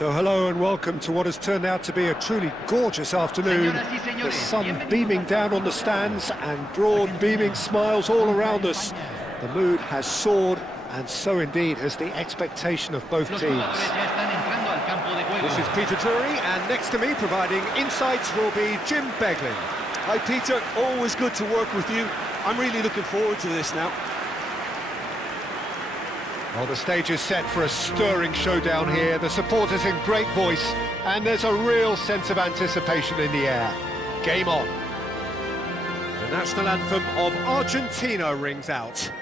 So hello and welcome to what has turned out to be a truly gorgeous afternoon. The sun beaming down on the stands and broad beaming smiles all around us. The mood has soared, and so indeed has the expectation of both teams. This is Peter Drury, and next to me providing insights will be Jim Beglin. Hi Peter, always good to work with you. I'm really looking forward to this now. Well, the stage is set for a stirring showdown here. The supporters in great voice, and there's a real sense of anticipation in the air. Game on. The national anthem of Argentina rings out.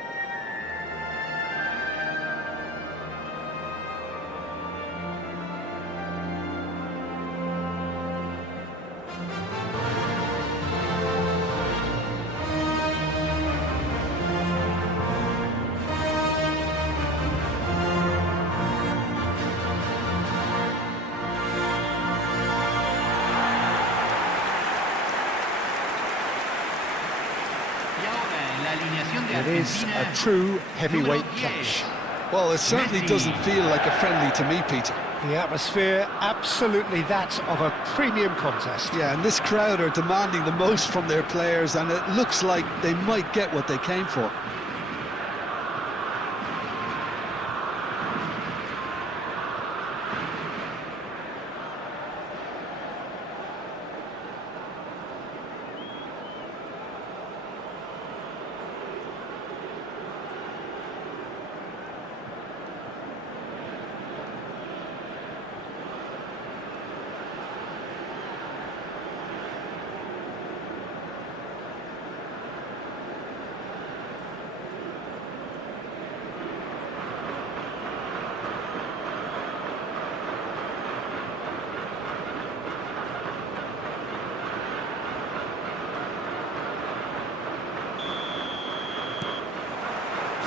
It is a true heavyweight clash. Well, it certainly doesn't feel like a friendly to me, Peter. The atmosphere, absolutely that of a premium contest. Yeah, and this crowd are demanding the most from their players, and it looks like they might get what they came for.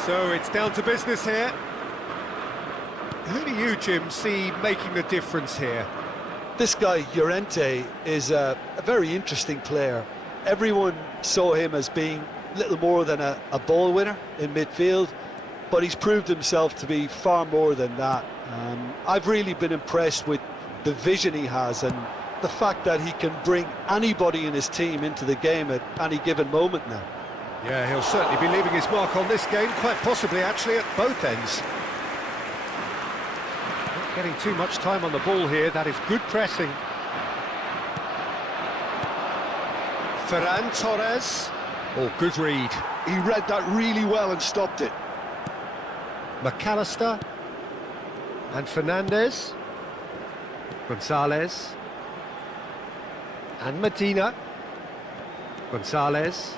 So it's down to business here. Who do you, Jim, see making the difference here? This guy, Llorente, is a very interesting player. Everyone saw him as being little more than a ball winner in midfield, but he's proved himself to be far more than that. I've really been impressed with the vision he has and the fact that he can bring anybody in his team into the game at any given moment now. Yeah, he'll certainly be leaving his mark on this game, quite possibly actually at both ends. Not getting too much time on the ball here, that is good pressing. Ferran Torres. Oh, good read. He read that really well and stopped it. McAllister. And Fernandez. Gonzalez. And Medina. Gonzalez.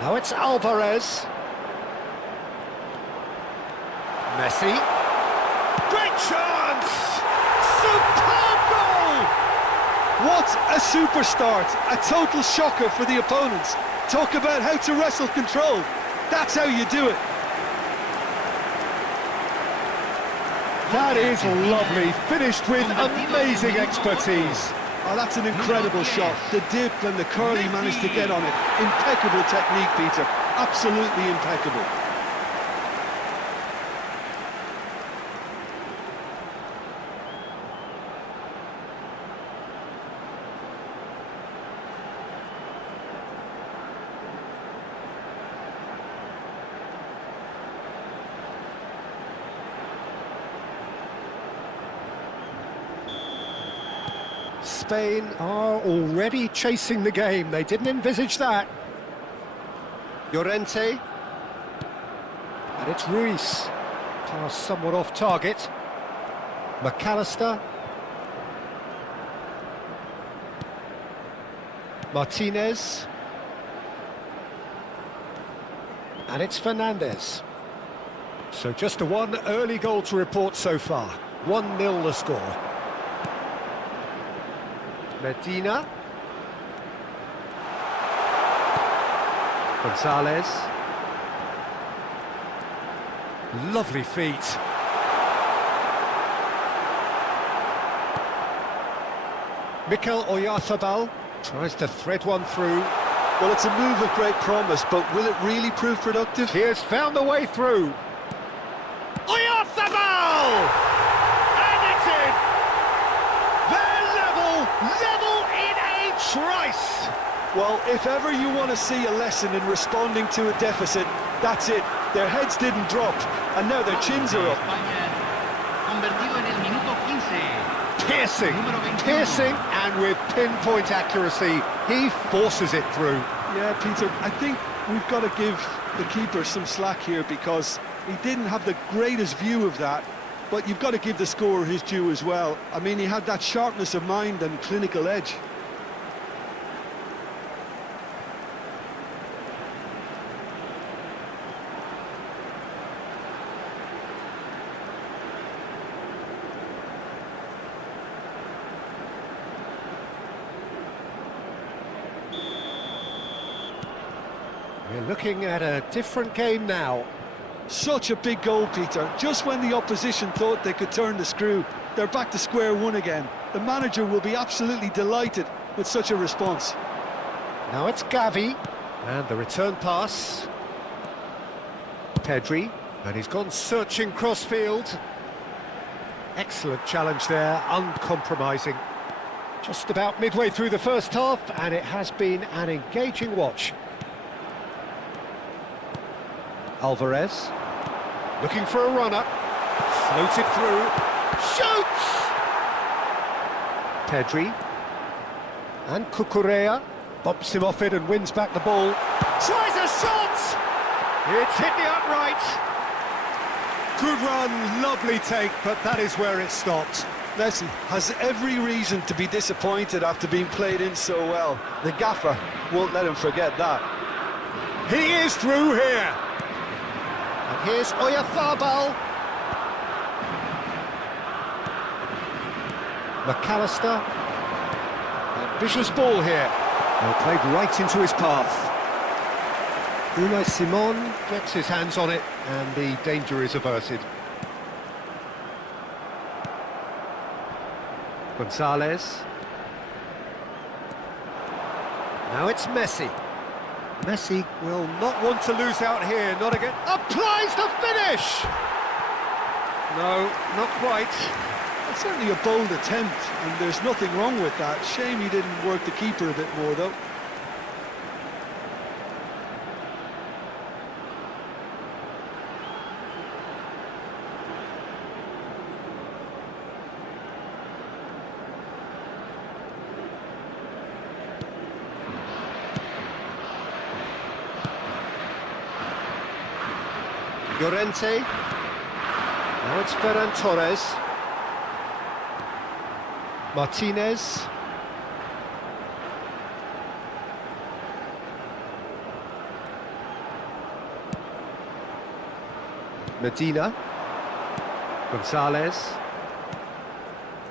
Now it's Alvarez. Messi. Great chance! Superb goal! What a super start! A total shocker for the opponents. Talk about how to wrestle control. That's how you do it. That is lovely, finished with amazing expertise. Oh, that's an incredible shot. The dip and the curl he managed to get on it. Impeccable technique, Peter. Absolutely impeccable. Spain are already chasing the game. They didn't envisage that. Llorente. And it's Ruiz. Pass somewhat off target. McAllister. Martinez. And it's Fernandez. So just a one early goal to report so far. 1-0 the score. Medina. Gonzalez. Lovely feet. Mikel Oyarzabal tries to thread one through. Well, it's a move of great promise, but will it really prove productive? He has found the way through. Oyarzabal! And it's in! Trice! Well, if ever you want to see a lesson in responding to a deficit, that's it. Their heads didn't drop, and now their chins are up. Piercing, piercing, and with pinpoint accuracy, he forces it through. Yeah, Peter, I think we've got to give the keeper some slack here because he didn't have the greatest view of that, but you've got to give the scorer his due as well. I mean, he had that sharpness of mind and clinical edge. We're looking at a different game now. Such a big goal, Peter. Just when the opposition thought they could turn the screw, they're back to square one again. The manager will be absolutely delighted with such a response. Now it's Gavi, and the return pass. Pedri, and he's gone searching crossfield. Excellent challenge there, uncompromising. Just about midway through the first half, and it has been an engaging watch. Alvarez, looking for a runner, floated through, shoots! Pedri, and Cucurella, bumps him off it and wins back the ball. Tries a shot! It's hit the upright. Good run, lovely take, but that is where it stopped. Messi has every reason to be disappointed after being played in so well. The gaffer won't let him forget that. He is through here. And here's Oyarzabal. McAllister. Ambitious ball here. And played right into his path. Unai Simon gets his hands on it, and the danger is averted. Gonzalez. Now it's Messi. Messi will not want to lose out here, not again. Applies the finish! No, not quite. It's certainly a bold attempt, and there's nothing wrong with that. Shame he didn't work the keeper a bit more, though. Llorente. Now it's Ferran Torres. Martinez. Medina. Gonzalez.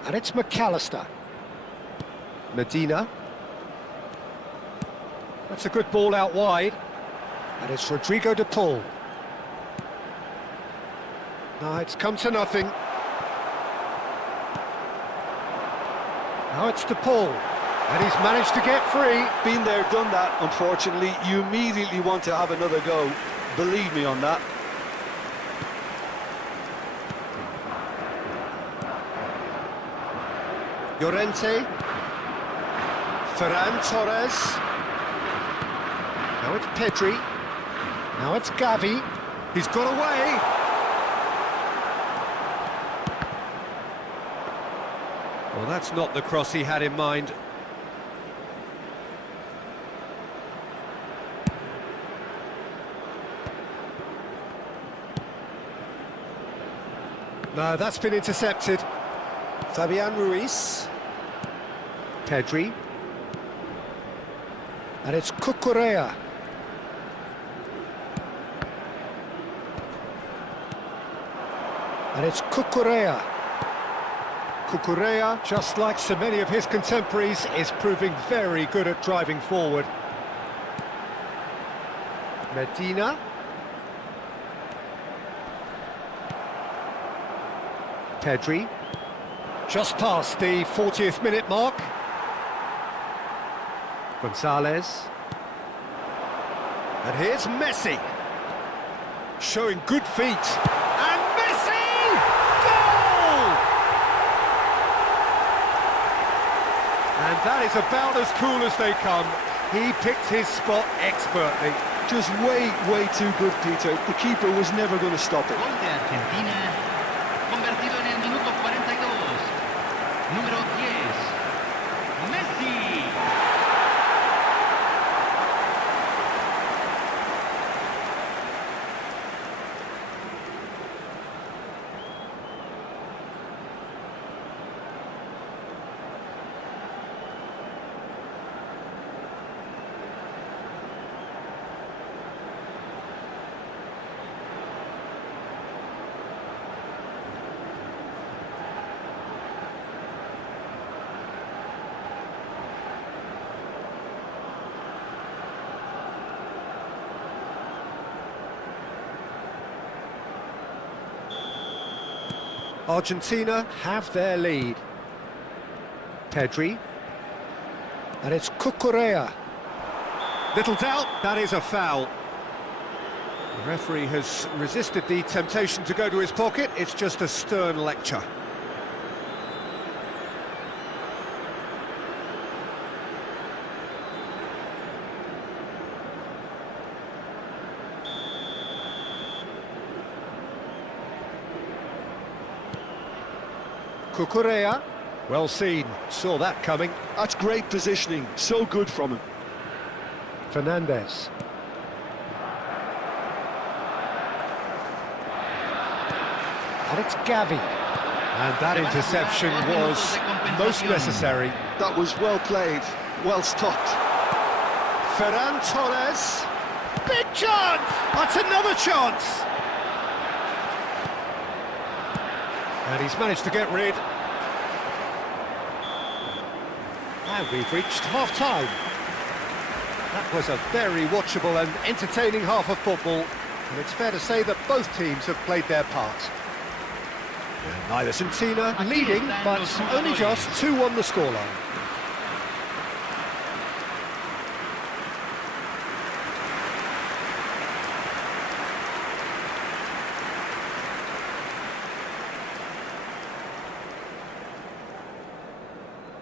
And it's McAllister. Medina. That's a good ball out wide. And it's Rodrigo de Paul. No, it's come to nothing. Now it's De Paul, and he's managed to get free. Been there, done that, unfortunately. You immediately want to have another go. Believe me on that. Llorente. Ferran Torres. Now it's Pedri. Now it's Gavi. He's got away. Well, that's not the cross he had in mind. No, that's been intercepted. Fabian Ruiz. Pedri. And it's Cucurella. And it's Cucurella. Cucurella, just like so many of his contemporaries, is proving very good at driving forward. Medina. Pedri. Just past the 40th minute mark. Gonzalez. And here's Messi. Showing good feet. And Messi! Goal! And And that is about as cool as they come. He picked his spot expertly. Just way, way too good, Peter. The keeper was never going to stop it. Gol de Argentina, convertido en el minuto 42. Número 10, Messi. Argentina have their lead. Pedri. And it's Cucurella. Little doubt, that is a foul. The referee has resisted the temptation to go to his pocket. It's just a stern lecture. Cucurella, well seen, saw that coming. That's great positioning, so good from him. Fernandez. And it's Gavi. And that interception was most necessary. That was well played, well stopped. Ferran Torres. Big chance! That's another chance! And he's managed to get rid. And we've reached half-time. That was a very watchable and entertaining half of football. And it's fair to say that both teams have played their part. And Argentina leading, but only just 2 on the scoreline.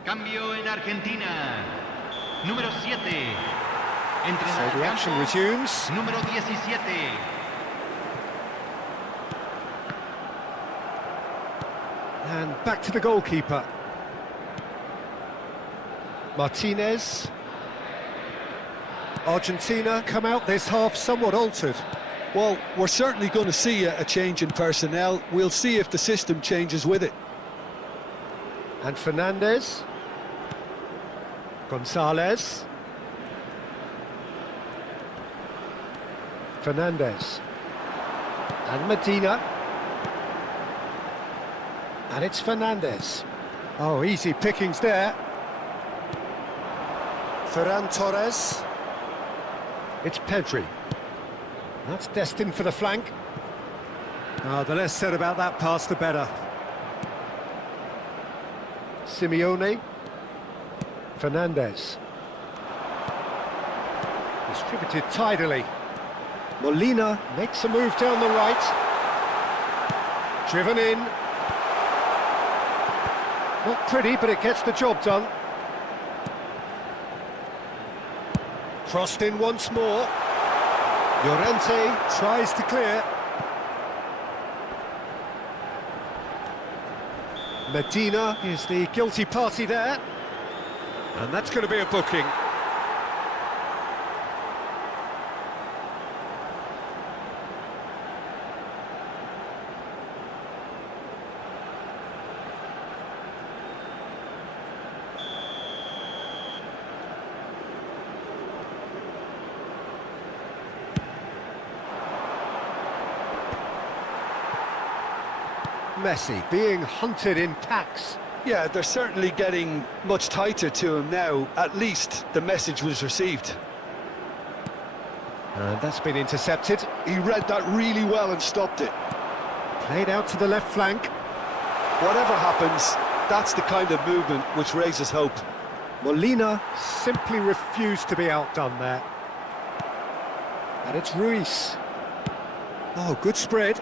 Cambio en Argentina. Número 7. So the action resumes. Número 17. And back to the goalkeeper. Martinez. Argentina come out this half somewhat altered. Well, we're certainly going to see a change in personnel. We'll see if the system changes with it. And Fernandez. Gonzalez. Fernandez. And Medina. And it's Fernandez. Oh, easy pickings there. Ferran Torres. It's Pedri. That's destined for the flank. The less said about that pass, the better. Simeone. Fernandez. Distributed tidily. Molina makes a move down the right. Driven in. Not pretty, but it gets the job done. Crossed in once more. Llorente tries to clear. Medina is the guilty party there. And that's going to be a booking. Messi being hunted in packs. Yeah, they're certainly getting much tighter to him now. At least the message was received. And that's been intercepted. He read that really well and stopped it. Played out to the left flank. Whatever happens, that's the kind of movement which raises hope. Molina simply refused to be outdone there. And it's Ruiz. Oh, good spread.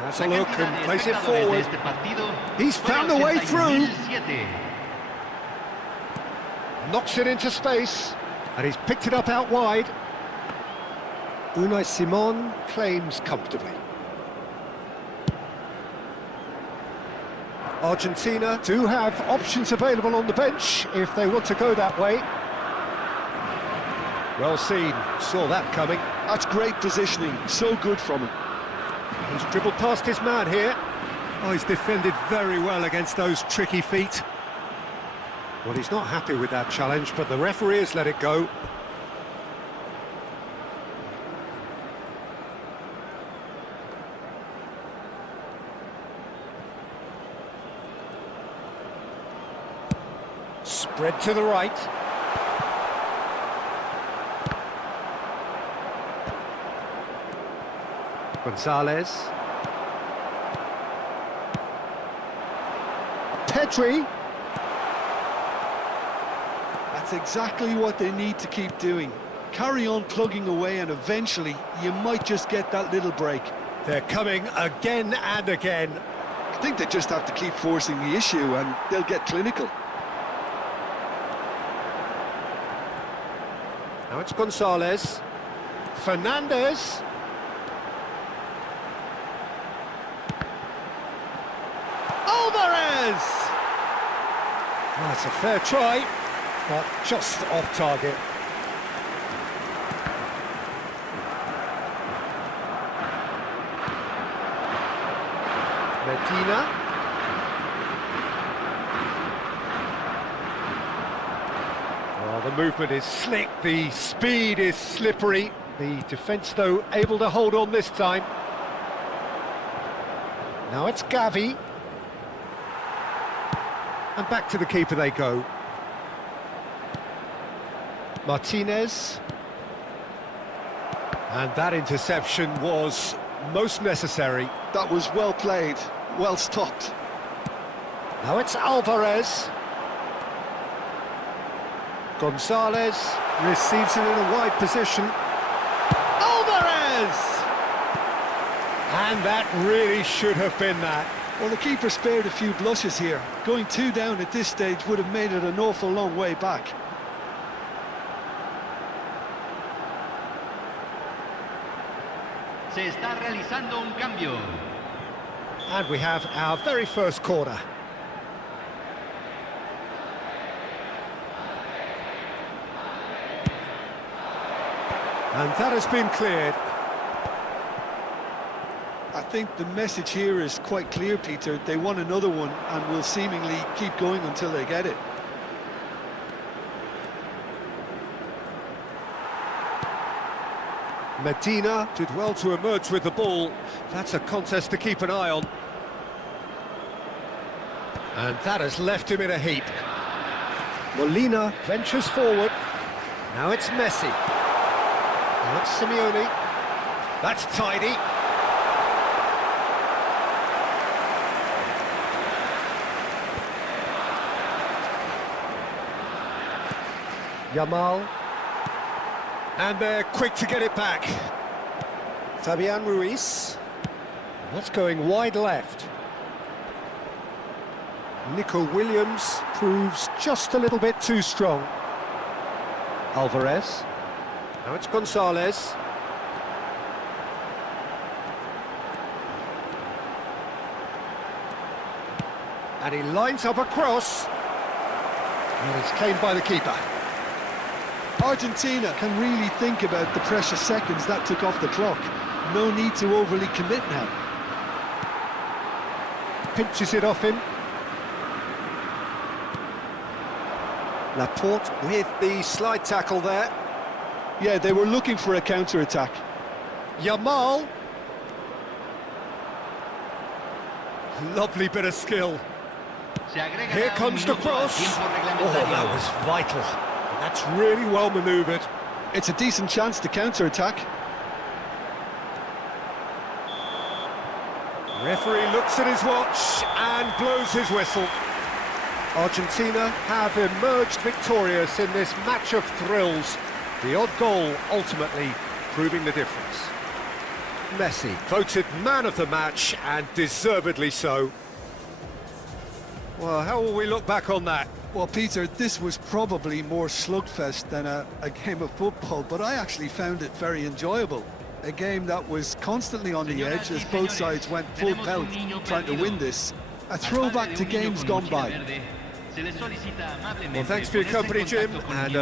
Has a look and plays it forward. He's found a way through. Knocks it into space, and he's picked it up out wide. Unai Simon claims comfortably. Argentina do have options available on the bench if they want to go that way. Well seen, saw that coming. That's great positioning, so good from him. He's dribbled past his man here. Oh, he's defended very well against those tricky feet. Well, he's not happy with that challenge, but the referee has let it go. Spread to the right. Gonzalez. Pedri. That's exactly what they need to keep doing. Carry on plugging away and eventually you might just get that little break. They're coming again and again. I think they just have to keep forcing the issue and they'll get clinical. Now it's Gonzalez. Fernandez. Alvarez! Oh, that's a fair try, but just off target. Medina. Oh, the movement is slick, the speed is slippery. The defence, though, able to hold on this time. Now it's Gavi. And back to the keeper they go. Martinez. And that interception was most necessary. That was well played, well stopped. Now it's Alvarez. Gonzalez receives it in a wide position. Alvarez! And that really should have been that. Well, the keeper spared a few blushes here. Going 2 down at this stage would have made it an awful long way back. Se está realizando un cambio. And we have our very first corner. And that has been cleared. I think the message here is quite clear, Peter. They want another one and will seemingly keep going until they get it. Medina did well to emerge with the ball. That's a contest to keep an eye on. And that has left him in a heap. Molina ventures forward. Now it's Messi. Now it's Simeone. That's tidy. Yamal. And they're quick to get it back. Fabian Ruiz. That's going wide left. Nico Williams proves just a little bit too strong. Alvarez. Now it's Gonzalez. And he lines up a cross. And it's claimed by the keeper. Argentina can really think about the precious seconds that took off the clock. No need to overly commit now. Pinches it off him. Laporte with the slide tackle there. Yeah, they were looking for a counter-attack. Yamal. Lovely bit of skill. Here comes the cross. Oh, that was vital. That's really well manoeuvred. It's a decent chance to counter-attack. Referee looks at his watch and blows his whistle. Argentina have emerged victorious in this match of thrills. The odd goal ultimately proving the difference. Messi voted man of the match, and deservedly so. Well, how will we look back on that? Well, Peter, this was probably more slugfest than a game of football, but I actually found it very enjoyable. A game that was constantly on the edge as both sides went full pelt trying to win this. A throwback to games gone by. Well, thanks for your company, Jim, and